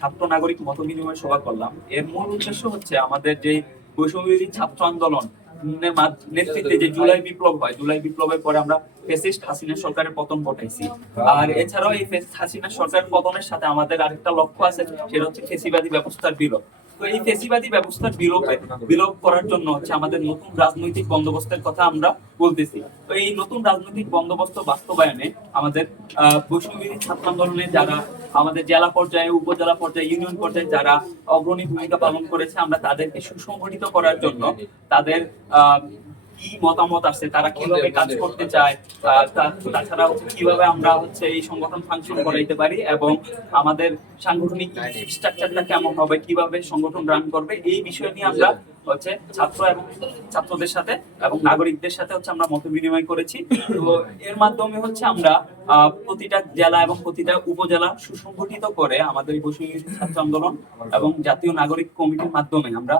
ছাত্র নাগরিক মত বিনিময় সভা করলাম। এর মূল উদ্দেশ্য হচ্ছে আমাদের যে বৈষম্যবিরোধী ছাত্র আন্দোলন নেতৃত্বে যে জুলাই বিপ্লব হয়, জুলাই বিপ্লবের পরে আমরা ফেসিস্ট হাসিনা সরকারের পতন ঘটাইছি। আর এছাড়াও এই হাসিনা সরকারের পতনের সাথে আমাদের আরেকটা লক্ষ্য আছে, সেটা হচ্ছে ফেসিবাদী ব্যবস্থার বিলোপ এই ফেসিবাদী ব্যবস্থার বিলোপে, বিলোপ করার জন্য হচ্ছে আমাদের নতুন রাজনৈতিক বন্দোবস্তের কথা আমরা বলতেছি। তো এই নতুন রাজনৈতিক বন্দোবস্ত বাস্তবায়নে আমাদের বৈষ্ণবী ছাত্র যারা, আমাদের জেলা পর্যায়ে, উপজেলা পর্যায়ে, ইউনিয়ন পর্যায়ে যারা অগ্রণী ভূমিকা পালন করেছে, আমরা তাদেরকে সুসংগঠিত করার জন্য তাদের কি মতামত আছে? তারা কীভাবে কাজ করতে চায়? তাছাড়া হচ্ছে কীভাবে আমরা হচ্ছে এই সংগঠন ফাংশন করাইতে পারি এবং আমাদের সাংগঠনিক স্ট্রাকচারটা কেমন হবে? কীভাবে সংগঠন রান করবে? এই বিষয় নিয়ে আমরা হচ্ছে ছাত্র এবং ছাত্রদের সাথে এবং নাগরিকদের সাথে হচ্ছে আমরা মত বিনিময় করেছি। তো এর মাধ্যমে হচ্ছে আমরা প্রতিটা জেলা এবং প্রতিটা উপজেলা সুসংগঠিত করে আমাদের ছাত্র আন্দোলন এবং জাতীয় নাগরিক কমিটির মাধ্যমে আমরা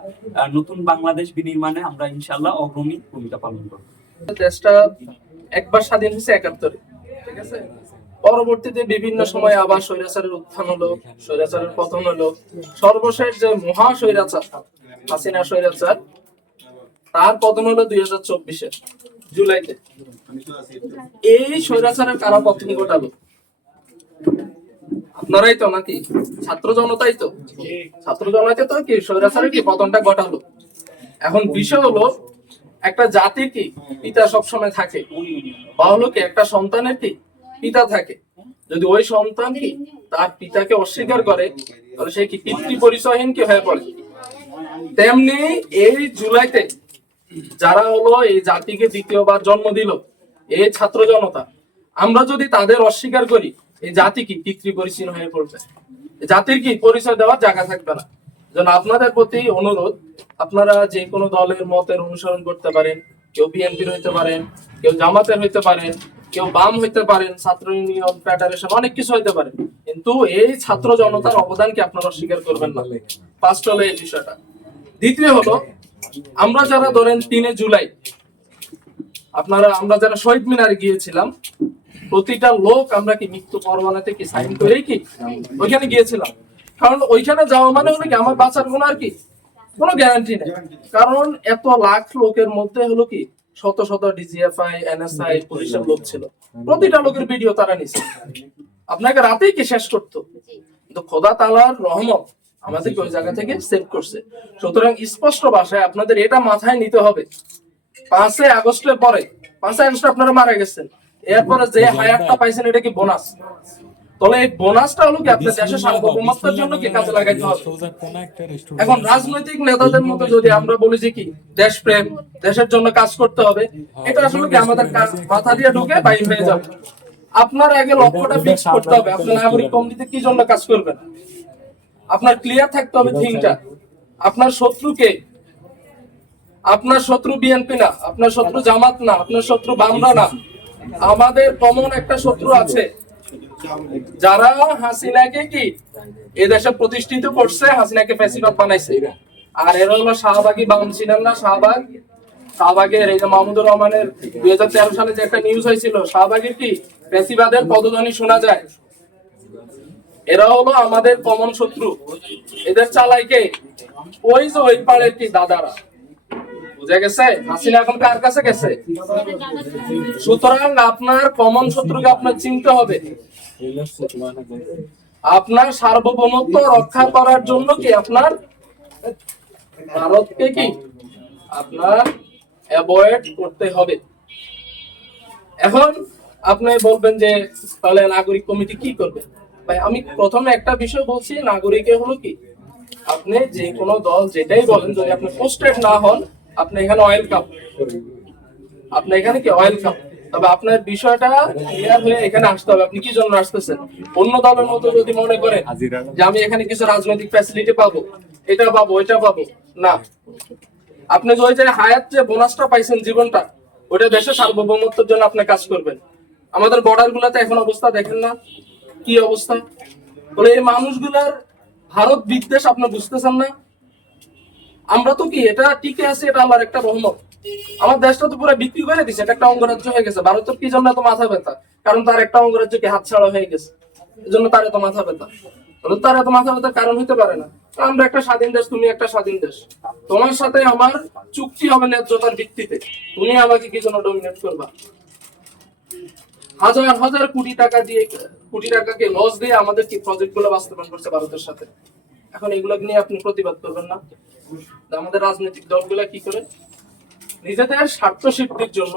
নতুন বাংলাদেশ বিনির্মাণে আমরা ইনশাল্লাহ অগ্রণী ভূমিকা পালন করব। দেশটা একবার স্বাধীন হয়েছে একাত্তরে, ঠিক আছে? পরবর্তীতে বিভিন্ন সময় আবার স্বৈরাচারের উত্থান হলো, স্বৈরাচারের পতন হলো। সর্বশেষ যে মহা স্বৈরাচার হাসিনা স্বৈরাচার, তার পতন হলো দুই হাজার চব্বিশে, জুলাইতে। এই স্বৈরাচারের কারা পতন ঘটালো? আপনারাই তো নাকি? ছাত্র জনতাই তো। ছাত্র জনতাই তো কি স্বৈরাচারের কি পতনটা ঘটালো? এখন বিষয় হলো, একটা জাতির কি? পিতা সবসময় থাকে। বা হলো কি, একটা সন্তানের কি? পিতা থাকে। যদি ওই সন্তান কি তার পিতাকে অস্বীকার করে, তাহলে সে কি পিতৃ পরিচয়হীন কি হয়ে পড়ে? তেমনি এই জুলাইতে যারা হলো এই জাতিকে দ্বিতীয়বার জন্ম দিল, এই ছাত্র জনতা, আমরা যদি তাদের অস্বীকার করি, এই জাতি কি পিতৃ পরিচয় হয়ে পড়বে? জাতির কি পরিচয় দেওয়ার জায়গা থাকবে না? যেন আপনাদের প্রতি অনুরোধ, আপনারা যে কোনো দলের মতের অনুসরণ করতে পারেন কেউ বিএনপির হইতে পারেন, কেউ জামাতের হইতে পারেন, কেউ বাম হইতে পারেন, ছাত্র ইউনিয়ন, ফেডারেশন, অনেক কিছু হইতে পারে। কিন্তু এই ছাত্র জনতার অবদানকে আপনারা অস্বীকার করবেন না? ফার্স্ট হলো এই বিষয়টা। দ্বিতীয় হলো, আমরা যারা ধরেন তিনে জুলাই, আপনারা, আমরা যারা শহীদ মিনারে গিয়েছিলাম, প্রতিটা লোক আমরা কি মৃত্যু পরোয়ানাতে কি সাইন করেই কি ওইখানে গিয়েছিলাম? কারণ ওইখানে যাওয়া মানে হলো কি, আমার বাঁচার কোনো আর কি, কোনো গ্যারান্টি নেই। কারণ এত লাখ লোকের মধ্যে হলো কি শত শত ডিজিএফআই এনএসআই পুলিশের লোক ছিল। প্রতিটা লোকের ভিডিও তারা নিছে। আপনাকে রাতেই কি শেষ করতো? কিন্তু খোদা তালার রহমত আমাদেরকে ওই জায়গা থেকে সেভ করছে। সুতরাং স্পষ্ট ভাষায় আপনাদের এটা মাথায় নিতে হবে। পাঁচই আগস্টের পরে পাঁচই আগস্ট আপনারা মারা গেছেন। এরপরে যে হায়ারটা পাইছেন এটা কি বোনাস তাহলে এই বোনাসটা হলো কি আপনার দেশের সার্বভৌমত্বের জন্য কি কাজে লাগাইতে হবে? এখন রাজনৈতিক নেতাদের মতো যদি আমরা বলি যে কি দেশপ্রেম দেশের জন্য কাজ করতে হবে এটা আসলে কি আমাদের কাজ- মাথা দিয়ে ঢুকে বাইর হয়ে যাবে? আপনার আগে লক্ষ্যটা ফিক্স করতে হবে। আপনার নাগরিক কমিটিতে কি জন্য কাজ করবেন? আপনার ক্লিয়ার থাকতে হবে থিংটা। আপনার শত্রুকে আপনার শত্রু বিএনপি না আপনার শত্রু জামাত না আপনার শত্রু বামরা না। আমাদের কমন একটা শত্রু আছে। যারা হাসিনাকে কি এ দেশে প্রতিষ্ঠিত করছে, হাসিনাকে ফ্যাসিবাদ বানাইছে? আর এরা হলো শাহবাগী বাম না, শাহবাগ? শাহবাগের এই যে মাহমুদুর রহমানের দুই হাজার তেরো সালে যে একটা নিউজ হয়েছিল, শাহবাগের কি ফ্যাসিবাদের পদধ্বনি শোনা যায়? এরা হলো আমাদের কমন শত্রু। এদের চালাই কে? ওই যে ওই পাড়ের কি দাদারা। সুতরাং আপনার শত্রুকে চিনতে হবে। আপনার সার্বভৌমত্ব রক্ষা করার জন্য কি আপনার ভারতকে কি আপনার অ্যাভয়েড করতে হবে? এখন আপনি বলবেন যে, তাহলে নাগরিক কমিটি কি করবে? ভাই, আমি প্রথমে একটা বিষয় বলছি, নাগরিকে হলো কি? আপনি যে কোনো দল যেটাই বলেন, যদি আপনি পোস্টেড না হন আপনি এখানে অয়েল কাপ আপনি এখানে কি অয়েল কাপ তবে আপনার বিষয়টা ক্লিয়ার হয়ে এখানে আসতে হবে। আপনি কি জন্য আসতেছেন? অন্য দলের মতো যদি মনে করেন যে আমি এখানে কিছু রাজনৈতিক ফ্যাসিলিটি পাবো এটা পাবো এটা পাবো না। আপনি যে ওই যে হায়াত যে বোনাসটা পাইছেন জীবনটা ওটা দেশের সার্বভৌমত্বের জন্য আপনি কাজ করবেন। আমাদের বর্ডার গুলাতে এখন অবস্থা দেখেন না কি অবস্থা? বলে এই মানুষগুলার ভারত বিদ্বেষ আপনি বুঝতেছেন না? আমরা তো কি, এটা টিকে আছে, এটা আল্লাহর একটা রহমত। আমার দেশটা তো পুরো বিক্রি করে দিছে, এটা একটা অঙ্গরাজ্য হয়ে গেছে। ভারতের কি জন্য এত মাথা ব্যথা? কারণ তার একটা অঙ্গরাজ্য কি হাত ছাড়া হয়ে গেছে। এই জন্য তার এত মাথা ব্যথা। তারা তো মাথা ব্যথার কারণ হতে পারে না। আমরা একটা স্বাধীন দেশ, তুমি একটা স্বাধীন দেশ। তোমার সাথে আমার চুক্তি হবে ন্যায্যতার ভিত্তিতে। তুমি আমাকে কি জন্য ডমিনেট করবা? হাজার হাজার কোটি টাকা দিয়ে, কোটি টাকাকে লস দিয়ে আমাদের কি প্রজেক্টগুলো বাস্তবায়ন করছে ভারতের সাথে? এখন এগুলো নিয়ে আপনি প্রতিবাদ করবেন না। আমাদের রাজনৈতিক দলগুলা কি করে? নিজেদের স্বার্থ সিদ্ধির জন্য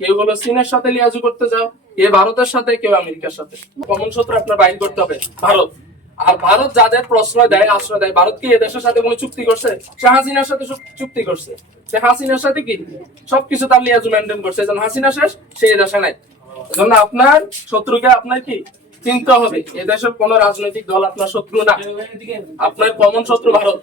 কেউ হলো চীনের সাথে লিয়াজু করতে যাও কেউ ভারতের সাথে, কেউ আমেরিকার সাথে। কমন সূত্র আপনার বাইর করতে হবে, ভারত। আর ভারত যাদের প্রশ্রয় দেয়, আশ্রয় দেয়, ভারত কি এদেশের সাথে কোনো চুক্তি করছে? সে হাসিনার সাথে চুক্তি করছে। সে হাসিনার সাথে কি? সবকিছু তার লিয়াজু মেনটেন করছে, যেন হাসিনা শেষ, সে এদেশে নাই। এজন্য আপনার শত্রুকে আপনার কি? চিনতে হবে। এদেশের কোন রাজনৈতিক দল আপনার শত্রু না। আপনার কমন শত্রু ভারত।